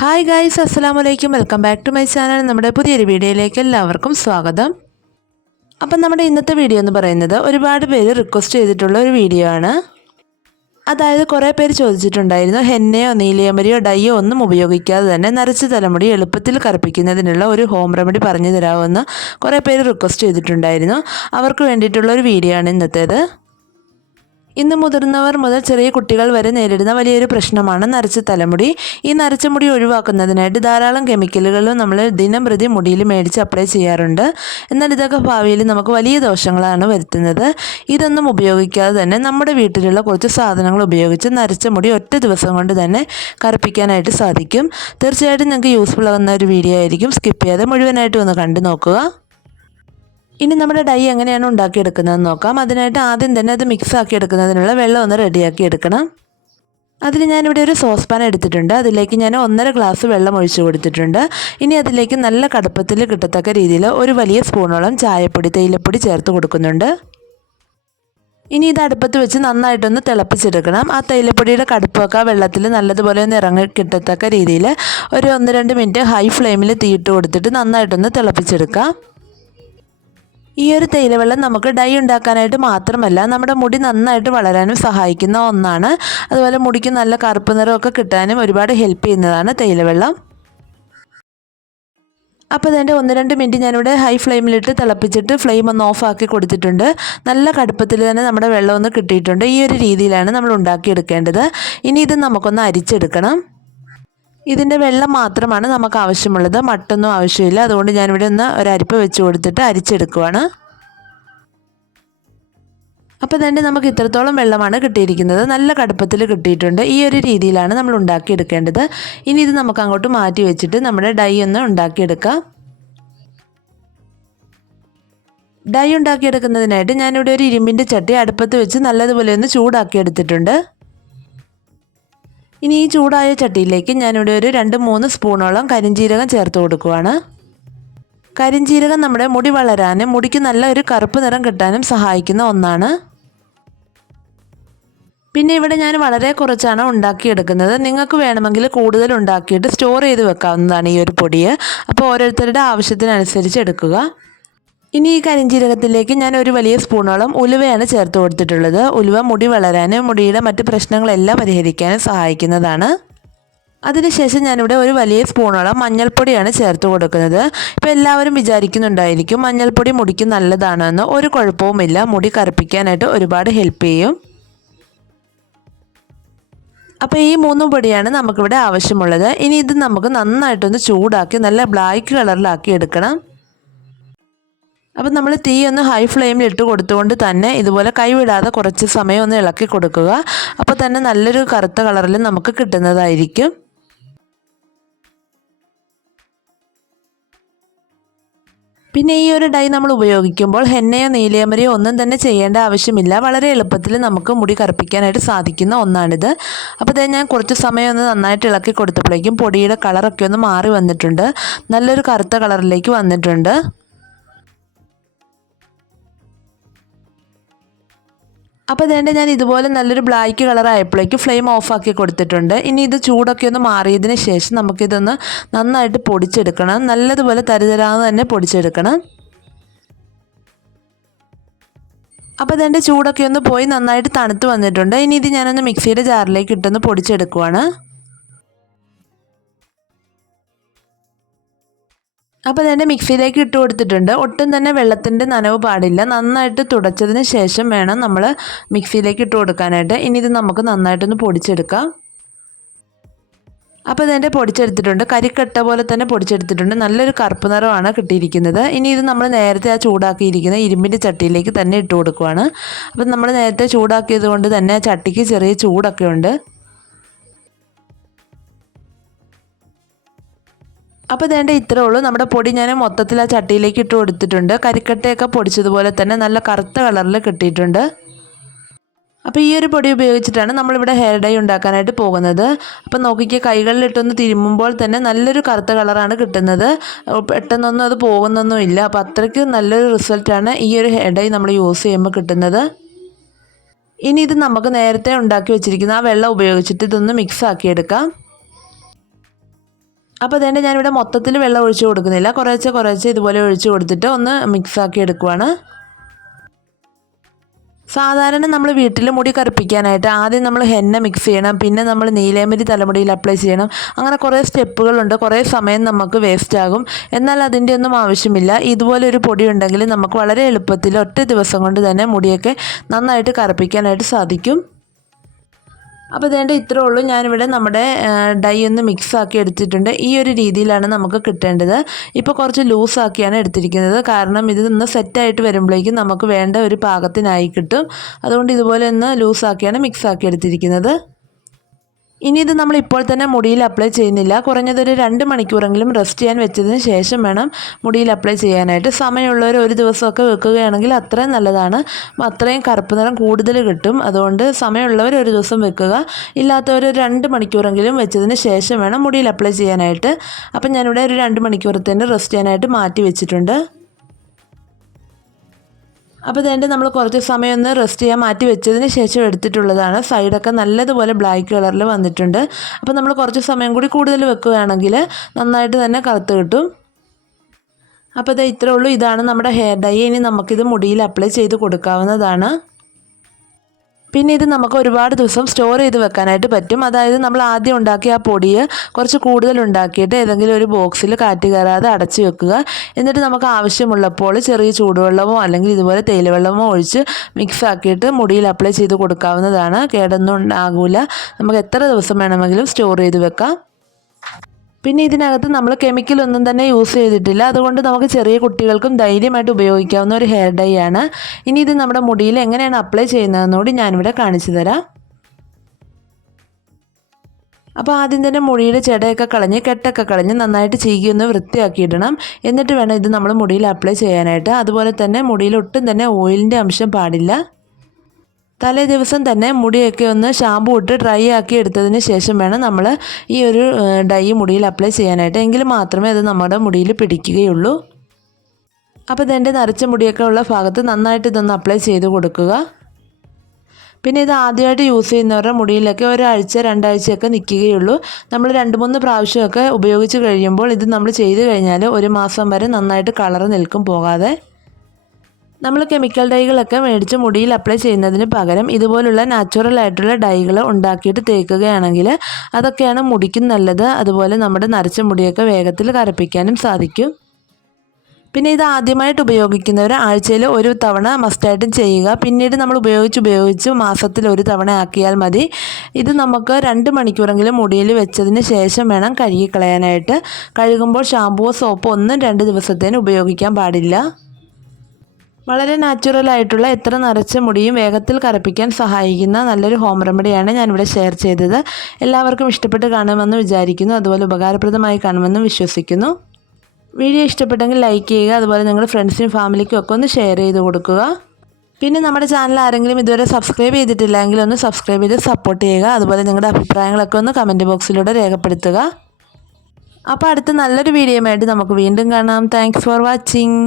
Hi guys അസ്സലാമു വലൈക്കും welcome back to my channel നമ്മുടെ പുതിയൊരു വീഡിയോയിലേക്ക് എല്ലാവർക്കും സ്വാഗതം. അപ്പം നമ്മുടെ ഇന്നത്തെ വീഡിയോ എന്ന് പറയുന്നത് ഒരുപാട് പേര് റിക്വസ്റ്റ് ചെയ്തിട്ടുള്ള ഒരു വീഡിയോ ആണ്. അതായത് കുറേ പേര് ചോദിച്ചിട്ടുണ്ടായിരുന്നു ഹെന്നയോ നീലിയമരിയോ ഡൈയോ ഒന്നും ഉപയോഗിക്കാതെ തന്നെ നരച്ച തലമുടി എളുപ്പത്തിൽ കറുപ്പിക്കുന്നതിനുള്ള ഒരു ഹോം റെമഡി പറഞ്ഞു തരാമെന്ന് കുറേ പേര് റിക്വസ്റ്റ് ചെയ്തിട്ടുണ്ടായിരുന്നു. അവർക്ക് വേണ്ടിയിട്ടുള്ള ഒരു വീഡിയോ ആണ് ഇന്നത്തേത്. ഇന്ന് മുതിർന്നവർ മുതൽ ചെറിയ കുട്ടികൾ വരെ നേരിടുന്ന വലിയൊരു പ്രശ്നമാണ് നരച്ച തലമുടി. ഈ നരച്ച മുടി ഒഴിവാക്കുന്നതിനായിട്ട് ധാരാളം കെമിക്കലുകളും നമ്മൾ ദിനം പ്രതി മുടിയിൽ മേടിച്ച് അപ്ലൈ ചെയ്യാറുണ്ട്. എന്നാൽ ഇതൊക്കെ ഭാവിയിൽ നമുക്ക് വലിയ ദോഷങ്ങളാണ് വരുത്തുന്നത്. ഇതൊന്നും ഉപയോഗിക്കാതെ തന്നെ നമ്മുടെ വീട്ടിലുള്ള കുറച്ച് സാധനങ്ങൾ ഉപയോഗിച്ച് നരച്ച മുടി ഒറ്റ ദിവസം കൊണ്ട് തന്നെ കറുപ്പിക്കാനായിട്ട് സാധിക്കും. തീർച്ചയായിട്ടും നിങ്ങൾക്ക് യൂസ്ഫുൾ ആകുന്ന ഒരു വീഡിയോ ആയിരിക്കും. സ്കിപ്പ് ചെയ്യാതെ മുഴുവനായിട്ട് ഒന്ന് കണ്ടു നോക്കുക. ഇനി നമ്മുടെ ഡൈ എങ്ങനെയാണ് ഉണ്ടാക്കിയെടുക്കുന്നതെന്ന് നോക്കാം. അതിനായിട്ട് ആദ്യം തന്നെ അത് മിക്സ് ആക്കി എടുക്കുന്നതിനുള്ള വെള്ളം ഒന്ന് റെഡിയാക്കി എടുക്കണം. അതിന് ഞാനിവിടെ ഒരു സോസ് പാൻ എടുത്തിട്ടുണ്ട്. അതിലേക്ക് ഞാൻ ഒന്നര ഗ്ലാസ് വെള്ളം ഒഴിച്ചു കൊടുത്തിട്ടുണ്ട്. ഇനി അതിലേക്ക് നല്ല കടുപ്പത്തിൽ കിട്ടത്തക്ക രീതിയിൽ ഒരു വലിയ സ്പൂണോളം ചായപ്പൊടി തേയിലപ്പൊടി ചേർത്ത് കൊടുക്കുന്നുണ്ട്. ഇനി ഇത് അടുപ്പത്ത് വെച്ച് നന്നായിട്ടൊന്ന് തിളപ്പിച്ചെടുക്കണം. ആ തേയിലപ്പൊടിയുടെ കടുപ്പൊക്കെ ആ വെള്ളത്തിൽ നല്ലതുപോലെ ഒന്ന് ഇറങ്ങി കിട്ടത്തക്ക രീതിയിൽ ഒരു ഒന്ന് രണ്ട് മിനിറ്റ് ഹൈ ഫ്ലെയിമിൽ തീയിട്ട് കൊടുത്തിട്ട് നന്നായിട്ടൊന്ന് തിളപ്പിച്ചെടുക്കാം. ഈ ഒരു തേയിലവെള്ളം നമുക്ക് ഡൈ ഉണ്ടാക്കാനായിട്ട് മാത്രമല്ല നമ്മുടെ മുടി നന്നായിട്ട് വളരാനും സഹായിക്കുന്ന ഒന്നാണ്. അതുപോലെ മുടിക്ക് നല്ല കറുപ്പ് നിറമൊക്കെ കിട്ടാനും ഒരുപാട് ഹെൽപ്പ് ചെയ്യുന്നതാണ് തേയിലവെള്ളം. അപ്പോൾ അതിന്റെ ഒന്ന് രണ്ട് മിനിറ്റ് ഞാനിവിടെ ഹൈ ഫ്ലെയിമിലിട്ട് തിളപ്പിച്ചിട്ട് ഫ്ലെയിം ഒന്ന് ഓഫ് ആക്കി കൊടുത്തിട്ടുണ്ട്. നല്ല കടുപ്പത്തിൽ തന്നെ നമ്മുടെ വെള്ളം ഒന്ന് കിട്ടിയിട്ടുണ്ട്. ഈ ഒരു രീതിയിലാണ് നമ്മൾ ഉണ്ടാക്കിയെടുക്കേണ്ടത്. ഇനി ഇത് നമുക്കൊന്ന് അരിച്ചെടുക്കണം. ഇതിന്റെ വെള്ളം മാത്രമാണ് നമുക്ക് ആവശ്യമുള്ളത്. മട്ടൊന്നും ആവശ്യമില്ല. അതുകൊണ്ട് ഞാനിവിടെ ഒന്ന് ഒരു അരിപ്പ് വെച്ച് കൊടുത്തിട്ട് അരിച്ചെടുക്കുവാണ്. അപ്പോൾ തന്നെ നമുക്ക് ഇത്രത്തോളം വെള്ളമാണ് കിട്ടിയിരിക്കുന്നത്. നല്ല കടുപ്പത്തിൽ കിട്ടിയിട്ടുണ്ട്. ഈ ഒരു രീതിയിലാണ് നമ്മൾ ഉണ്ടാക്കിയെടുക്കേണ്ടത്. ഇനി ഇത് നമുക്ക് അങ്ങോട്ട് മാറ്റി വെച്ചിട്ട് നമ്മുടെ ഡൈ ഒന്ന് ഉണ്ടാക്കിയെടുക്കാം. ഡൈ ഉണ്ടാക്കിയെടുക്കുന്നതിനായിട്ട് ഞാനിവിടെ ഒരു ഇരുമ്പിന്റെ ചട്ടി അടുപ്പത്ത് വെച്ച് നല്ലതുപോലെ ഒന്ന് ചൂടാക്കി എടുത്തിട്ടുണ്ട് ഇനി ഈ ചൂടായ ചട്ടിയിലേക്ക് ഞാനിവിടെ ഒരു രണ്ട് മൂന്ന് സ്പൂണോളം കരിഞ്ചീരകം ചേർത്ത് കൊടുക്കുവാണ്. കരിഞ്ചീരകം നമ്മുടെ മുടി വളരാനും മുടിക്ക് നല്ല ഒരു കറുപ്പ് നിറം കിട്ടാനും സഹായിക്കുന്ന ഒന്നാണ്. പിന്നെ ഇവിടെ ഞാൻ വളരെ കുറച്ചാണ് ഉണ്ടാക്കിയെടുക്കുന്നത്. നിങ്ങൾക്ക് വേണമെങ്കിൽ കൂടുതൽ ഉണ്ടാക്കിയിട്ട് സ്റ്റോർ ചെയ്ത് വെക്കാവുന്നതാണ് ഈ ഒരു പൊടിയെ. അപ്പോൾ ഓരോരുത്തരുടെ ആവശ്യത്തിനനുസരിച്ച് എടുക്കുക. ഇനി ഈ കരിഞ്ജീരകത്തിലേക്ക് ഞാൻ ഒരു വലിയ സ്പൂണോളം ഉലുവയാണ് ചേർത്ത് കൊടുത്തിട്ടുള്ളത്. ഉലുവ മുടി വളരാനും മുടിയുടെ മറ്റ് പ്രശ്നങ്ങളെല്ലാം പരിഹരിക്കാനും സഹായിക്കുന്നതാണ്. അതിനുശേഷം ഞാനിവിടെ ഒരു വലിയ സ്പൂണോളം മഞ്ഞൾപ്പൊടിയാണ് ചേർത്ത് കൊടുക്കുന്നത്. ഇപ്പോൾ എല്ലാവരും വിചാരിക്കുന്നുണ്ടായിരിക്കും മഞ്ഞൾപ്പൊടി മുടിക്ക് നല്ലതാണെന്ന്. ഒരു കുഴപ്പവുമില്ല. മുടി കറുപ്പിക്കാനായിട്ട് ഒരുപാട് ഹെൽപ്പ് ചെയ്യും. അപ്പോൾ ഈ മൂന്ന് പൊടിയാണ് നമുക്കിവിടെ ആവശ്യമുള്ളത്. ഇനി ഇത് നമുക്ക് നന്നായിട്ടൊന്ന് ചൂടാക്കി നല്ല ബ്ലാക്ക് കളറിലാക്കി എടുക്കണം. അപ്പം നമ്മൾ തീ ഒന്ന് ഹൈ ഫ്ലെയിമിൽ ഇട്ട് കൊടുത്തുകൊണ്ട് തന്നെ ഇതുപോലെ കൈവിടാതെ കുറച്ച് സമയം ഒന്ന് ഇളക്കി കൊടുക്കുക. അപ്പോൾ തന്നെ നല്ലൊരു കറുത്ത കളറിൽ നമുക്ക് കിട്ടുന്നതായിരിക്കും. പിന്നെ ഈ ഒരു ഡൈ നമ്മൾ ഉപയോഗിക്കുമ്പോൾ ഹെന്നയോ നീലയമരയോ ഒന്നും തന്നെ ചെയ്യേണ്ട ആവശ്യമില്ല. വളരെ എളുപ്പത്തിൽ നമുക്ക് മുടി കറുപ്പിക്കാനായിട്ട് സാധിക്കുന്ന ഒന്നാണിത്. അപ്പോൾ ഇതേ ഞാൻ കുറച്ച് സമയം ഒന്ന് നന്നായിട്ട് ഇളക്കി കൊടുത്തപ്പോഴേക്കും പൊടിയുടെ കളറൊക്കെ ഒന്ന് മാറി വന്നിട്ടുണ്ട്. നല്ലൊരു കറുത്ത കളറിലേക്ക് വന്നിട്ടുണ്ട്. അപ്പോൾ ഇതേണ്ട ഞാൻ ഇതുപോലെ നല്ലൊരു ബ്ലാക്ക് കളർ ആയപ്പോഴേക്ക് ഫ്ലെയിം ഓഫാക്കി കൊടുത്തിട്ടുണ്ട്. ഇനി ഇത് ചൂടൊക്കെ ഒന്ന് മാറിയതിന് ശേഷം നമുക്കിതൊന്ന് നന്നായിട്ട് പൊടിച്ചെടുക്കണം. നല്ലതുപോലെ തരിതരാന്ന് തന്നെ പൊടിച്ചെടുക്കണം. അപ്പോൾ ഇതെന്റെ ചൂടൊക്കെ ഒന്ന് പോയി നന്നായിട്ട് തണുത്ത് വന്നിട്ടുണ്ട്. ഇനി ഇത് ഞാനൊന്ന് മിക്സിയുടെ ജാറിലേക്ക് ഇട്ടൊന്ന് പൊടിച്ചെടുക്കുവാണ്. അപ്പോൾ തന്നെ മിക്സിയിലേക്ക് ഇട്ട് കൊടുത്തിട്ടുണ്ട്. ഒട്ടും തന്നെ വെള്ളത്തിന്റെ നനവ് പാടില്ല. നന്നായിട്ട് തുടച്ചതിന് ശേഷം വേണം നമ്മൾ മിക്സിയിലേക്ക് ഇട്ട് കൊടുക്കാനായിട്ട്. ഇനി ഇത് നമുക്ക് നന്നായിട്ടൊന്ന് പൊടിച്ചെടുക്കാം. അപ്പോൾ ഇതെന്റെ പൊടിച്ചെടുത്തിട്ടുണ്ട്. കരിക്കട്ട പോലെ തന്നെ പൊടിച്ചെടുത്തിട്ടുണ്ട്. നല്ലൊരു കറുപ്പ് നിറമാണ് കിട്ടിയിരിക്കുന്നത്. ഇനി ഇത് നമ്മൾ നേരത്തെ ആ ചൂടാക്കിയിരിക്കുന്ന ഇരുമ്പിന്റെ ചട്ടിയിലേക്ക് തന്നെ ഇട്ട് കൊടുക്കുവാണ്. അപ്പം നമ്മൾ നേരത്തെ ചൂടാക്കിയത് കൊണ്ട് തന്നെ ചട്ടിക്ക് ചെറിയ ചൂടൊക്കെ ഉണ്ട്. അപ്പോൾ ഇതേണ്ട ഇത്രേ ഉള്ളൂ. നമ്മുടെ പൊടി ഞാൻ മൊത്തത്തിൽ ആ ചട്ടിയിലേക്ക് ഇട്ട് കൊടുത്തിട്ടുണ്ട്. കരിക്കട്ടയൊക്കെ പൊടിച്ചതുപോലെ തന്നെ നല്ല കറുത്ത കളറിൽ കിട്ടിയിട്ടുണ്ട്. അപ്പോൾ ഈ ഒരു പൊടി ഉപയോഗിച്ചിട്ടാണ് നമ്മളിവിടെ ഹെയർ ഡൈ ഉണ്ടാക്കാനായിട്ട് പോകുന്നത്. അപ്പോൾ നോക്കിക്കുക കൈകളിലിട്ടൊന്ന് തിരുമ്മുമ്പോൾ തന്നെ നല്ലൊരു കറുത്ത കളറാണ് കിട്ടുന്നത്. പെട്ടെന്നൊന്നും അത് പോകുന്നൊന്നുമില്ല അപ്പോൾ അത്രയ്ക്ക് നല്ലൊരു റിസൾട്ടാണ് ഈ ഒരു ഹെയർ ഡൈ നമ്മൾ യൂസ് ചെയ്യുമ്പോൾ കിട്ടുന്നത്. ഇനി ഇത് നമുക്ക് നേരത്തെ ഉണ്ടാക്കി വെച്ചിരിക്കുന്ന ആ വെള്ളം ഉപയോഗിച്ചിട്ട് ഇതൊന്ന് മിക്സ് ആക്കിയെടുക്കാം. അപ്പോൾ അതുകൊണ്ട് ഞാനിവിടെ മൊത്തത്തിൽ വെള്ളം ഒഴിച്ച് കൊടുക്കുന്നില്ല. കുറേശ്ശെ കുറേശ്ശെ ഇതുപോലെ ഒഴിച്ച് കൊടുത്തിട്ട് ഒന്ന് മിക്സാക്കി എടുക്കുവാണ്. സാധാരണ നമ്മൾ വീട്ടിൽ മുടി കറുപ്പിക്കാനായിട്ട് ആദ്യം നമ്മൾ ഹെന്ന മിക്സ് ചെയ്യണം. പിന്നെ നമ്മൾ നീലേമരി തലമുടിയിൽ അപ്ലൈ ചെയ്യണം. അങ്ങനെ കുറേ സ്റ്റെപ്പുകളുണ്ട് കുറേ സമയം നമുക്ക് വേസ്റ്റ് ആകും. എന്നാൽ അതിന്റെ ഒന്നും ആവശ്യമില്ല. ഇതുപോലെ ഒരു പൊടി ഉണ്ടെങ്കിൽ നമുക്ക് വളരെ എളുപ്പത്തിൽ ഒറ്റ ദിവസം കൊണ്ട് തന്നെ മുടിയൊക്കെ നന്നായിട്ട് കറുപ്പിക്കാനായിട്ട് സാധിക്കും. അപ്പോൾ ഇതേണ്ട ഇത്രേ ഉള്ളൂ. ഞാനിവിടെ നമ്മുടെ ഡൈ ഒന്ന് മിക്സ് ആക്കി എടുത്തിട്ടുണ്ട്. ഈ ഒരു രീതിയിലാണ് നമുക്ക് കിട്ടേണ്ടത്. ഇപ്പോൾ കുറച്ച് ലൂസാക്കിയാണ് എടുത്തിരിക്കുന്നത്. കാരണം ഇത് ഒന്ന് സെറ്റായിട്ട് വരുമ്പോഴേക്കും നമുക്ക് വേണ്ട ഒരു പാകത്തിനായി കിട്ടും. അതുകൊണ്ട് ഇതുപോലെ ഒന്ന് ലൂസാക്കിയാണ് മിക്സ് ആക്കി എടുത്തിരിക്കുന്നത്. ഇനി ഇത് നമ്മൾ ഇപ്പോൾ തന്നെ മുടിയിൽ അപ്ലൈ ചെയ്യുന്നില്ല. കുറഞ്ഞതൊരു രണ്ട് മണിക്കൂറെങ്കിലും റെസ്റ്റ് ചെയ്യാൻ വെച്ചതിന് ശേഷം വേണം മുടിയിൽ അപ്ലൈ ചെയ്യാനായിട്ട്. സമയമുള്ളവർ ഒരു ദിവസമൊക്കെ വെക്കുകയാണെങ്കിൽ അത്രയും നല്ലതാണ്. അത്രയും കറുപ്പ് നിറം കൂടുതൽ കിട്ടും. അതുകൊണ്ട് സമയമുള്ളവർ ഒരു ദിവസം വെക്കുക. ഇല്ലാത്തവർ രണ്ട് മണിക്കൂറെങ്കിലും വെച്ചതിന് ശേഷം വേണം മുടിയിൽ അപ്ലൈ ചെയ്യാനായിട്ട്. അപ്പം ഞാനിവിടെ ഒരു രണ്ട് മണിക്കൂറത്തേന് റെസ്റ്റ് ചെയ്യാനായിട്ട് മാറ്റി വെച്ചിട്ടുണ്ട്. അപ്പോൾ ഇതേണ്ട നമ്മൾ കുറച്ച് സമയം ഒന്ന് റെസ്റ്റ് ചെയ്യാൻ മാറ്റി വെച്ചതിന് ശേഷം എടുത്തിട്ടുള്ളതാണ്. സൈഡൊക്കെ നല്ലതുപോലെ ബ്ലാക്ക് കളറിൽ വന്നിട്ടുണ്ട്. അപ്പോൾ നമ്മൾ കുറച്ച് സമയം കൂടി കൂടുതൽ വെക്കുകയാണെങ്കിൽ നന്നായിട്ട് തന്നെ കറുത്ത് കിട്ടും. അപ്പോൾ ഇത് ഇത്രേ ഉള്ളൂ. ഇതാണ് നമ്മുടെ ഹെയർ ഡൈ ഇനി നമുക്കിത് മുടിയിൽ അപ്ലൈ ചെയ്ത് കൊടുക്കാവുന്നതാണ്. പിന്നെ ഇത് നമുക്ക് ഒരുപാട് ദിവസം സ്റ്റോർ ചെയ്ത് വെക്കാനായിട്ട് പറ്റും. അതായത് നമ്മൾ ആദ്യം ഉണ്ടാക്കിയ ആ പൊടിയെ കുറച്ച് കൂടുതൽ ഉണ്ടാക്കിയിട്ട് ഏതെങ്കിലും ഒരു ബോക്സിൽ കാറ്റ് കയറാതെ അടച്ചു വെക്കുക. എന്നിട്ട് നമുക്ക് ആവശ്യമുള്ളപ്പോൾ ചെറിയ ചൂടുവെള്ളമോ അല്ലെങ്കിൽ ഇതുപോലെ തേയിലവെള്ളമോ ഒഴിച്ച് മിക്സ് ആക്കിയിട്ട് മുടിയിൽ അപ്ലൈ ചെയ്ത് കൊടുക്കാവുന്നതാണ്. കേടൊന്നും ഉണ്ടാകില്ല നമുക്ക് എത്ര ദിവസം വേണമെങ്കിലും സ്റ്റോർ ചെയ്ത് വെക്കാം. പിന്നെ ഇതിനകത്ത് നമ്മൾ കെമിക്കൽ ഒന്നും തന്നെ യൂസ് ചെയ്തിട്ടില്ല. അതുകൊണ്ട് നമുക്ക് ചെറിയ കുട്ടികൾക്കും ധൈര്യമായിട്ട് ഉപയോഗിക്കാവുന്ന ഒരു ഹെയർ ഡൈ ആണ്. ഇനി ഇത് നമ്മുടെ മുടിയിൽ എങ്ങനെയാണ് അപ്ലൈ ചെയ്യുന്നതെന്നുകൂടി ഞാനിവിടെ കാണിച്ചു തരാം. അപ്പോൾ ആദ്യം തന്നെ മുടിയുടെ ചെടയൊക്കെ കളഞ്ഞ് കെട്ടൊക്കെ കളഞ്ഞ് നന്നായിട്ട് ചീകി ഒന്ന് വൃത്തിയാക്കിയിടണം. എന്നിട്ട് വേണം ഇത് നമ്മൾ മുടിയിൽ അപ്ലൈ ചെയ്യാനായിട്ട്. അതുപോലെ തന്നെ മുടിയിൽ ഒട്ടും തന്നെ ഓയിലിന്റെ അംശം പാടില്ല. തലേ ദിവസം തന്നെ മുടിയൊക്കെ ഒന്ന് ഷാമ്പു ഇട്ട് ഡ്രൈ ആക്കി എടുത്തതിന് ശേഷം വേണം നമ്മൾ ഈ ഒരു ഡൈ മുടിയിൽ അപ്ലൈ ചെയ്യാനായിട്ട്. എങ്കിൽ മാത്രമേ അത് നമ്മുടെ മുടിയിൽ പിടിക്കുകയുള്ളൂ. അപ്പോൾ ഇതെന്റെ നരച്ച മുടിയൊക്കെ ഉള്ള ഭാഗത്ത് നന്നായിട്ട് ഇതൊന്ന് അപ്ലൈ ചെയ്ത് കൊടുക്കുക. പിന്നെ ഇത് ആദ്യമായിട്ട് യൂസ് ചെയ്യുന്നവരുടെ മുടിയിലൊക്കെ ഒരാഴ്ച രണ്ടാഴ്ചയൊക്കെ നിൽക്കുകയുള്ളൂ. നമ്മൾ രണ്ട് മൂന്ന് പ്രാവശ്യമൊക്കെ ഉപയോഗിച്ച് കഴിയുമ്പോൾ ഇത് നമ്മൾ ചെയ്ത് കഴിഞ്ഞാൽ ഒരു മാസം വരെ നന്നായിട്ട് കളർ നിൽക്കും പോകാതെ. നമ്മൾ കെമിക്കൽ ഡൈകളൊക്കെ മേടിച്ച് മുടിയിൽ അപ്ലൈ ചെയ്യുന്നതിന് പകരം ഇതുപോലുള്ള നാച്ചുറൽ ആയിട്ടുള്ള ഡൈകൾ ഉണ്ടാക്കിയിട്ട് തേക്കുകയാണെങ്കിൽ അതൊക്കെയാണ് മുടിക്കും നല്ലത്. അതുപോലെ നമ്മുടെ നരച്ച മുടിയൊക്കെ വേഗത്തിൽ കറുപ്പിക്കാനും സാധിക്കും. പിന്നെ ഇത് ആദ്യമായിട്ട് ഉപയോഗിക്കുന്നവർ ആഴ്ചയിൽ ഒരു തവണ മസ്റ്റായിട്ടും ചെയ്യുക. പിന്നീട് നമ്മൾ ഉപയോഗിച്ച് ഉപയോഗിച്ച് മാസത്തിൽ ഒരു തവണ ആക്കിയാൽ മതി. ഇത് നമുക്ക് രണ്ട് മണിക്കൂറെങ്കിലും മുടിയിൽ വെച്ചതിന് ശേഷം വേണം കഴുകിക്കളയാനായിട്ട്. കഴുകുമ്പോൾ ഷാമ്പുവോ സോപ്പോ ഒന്നും രണ്ട് ദിവസത്തേന് ഉപയോഗിക്കാൻ പാടില്ല. വളരെ നാച്ചുറൽ ആയിട്ടുള്ള എത്ര നിറച്ച മുടിയും വേഗത്തിൽ കറുപ്പിക്കാൻ സഹായിക്കുന്ന നല്ലൊരു ഹോം റെമഡിയാണ് ഞാനിവിടെ ഷെയർ ചെയ്തത്. എല്ലാവർക്കും ഇഷ്ടപ്പെട്ട് കാണുമെന്ന് വിചാരിക്കുന്നു. അതുപോലെ ഉപകാരപ്രദമായി കാണുമെന്നും വിശ്വസിക്കുന്നു. വീഡിയോ ഇഷ്ടപ്പെട്ടെങ്കിൽ ലൈക്ക് ചെയ്യുക അതുപോലെ നിങ്ങളുടെ ഫ്രണ്ട്സിനും ഫാമിലിക്കും ഒക്കെ ഒന്ന് ഷെയർ ചെയ്ത് കൊടുക്കുക. പിന്നെ നമ്മുടെ ചാനൽ ആരെങ്കിലും ഇതുവരെ സബ്സ്ക്രൈബ് ചെയ്തിട്ടില്ലെങ്കിൽ ഒന്ന് സബ്സ്ക്രൈബ് ചെയ്ത് സപ്പോർട്ട് ചെയ്യുക. അതുപോലെ നിങ്ങളുടെ അഭിപ്രായങ്ങളൊക്കെ ഒന്ന് കമന്റ് ബോക്സിലൂടെ രേഖപ്പെടുത്തുക. അപ്പോൾ അടുത്ത നല്ലൊരു വീഡിയോയുമായിട്ട് നമുക്ക് വീണ്ടും കാണാം. Thanks for watching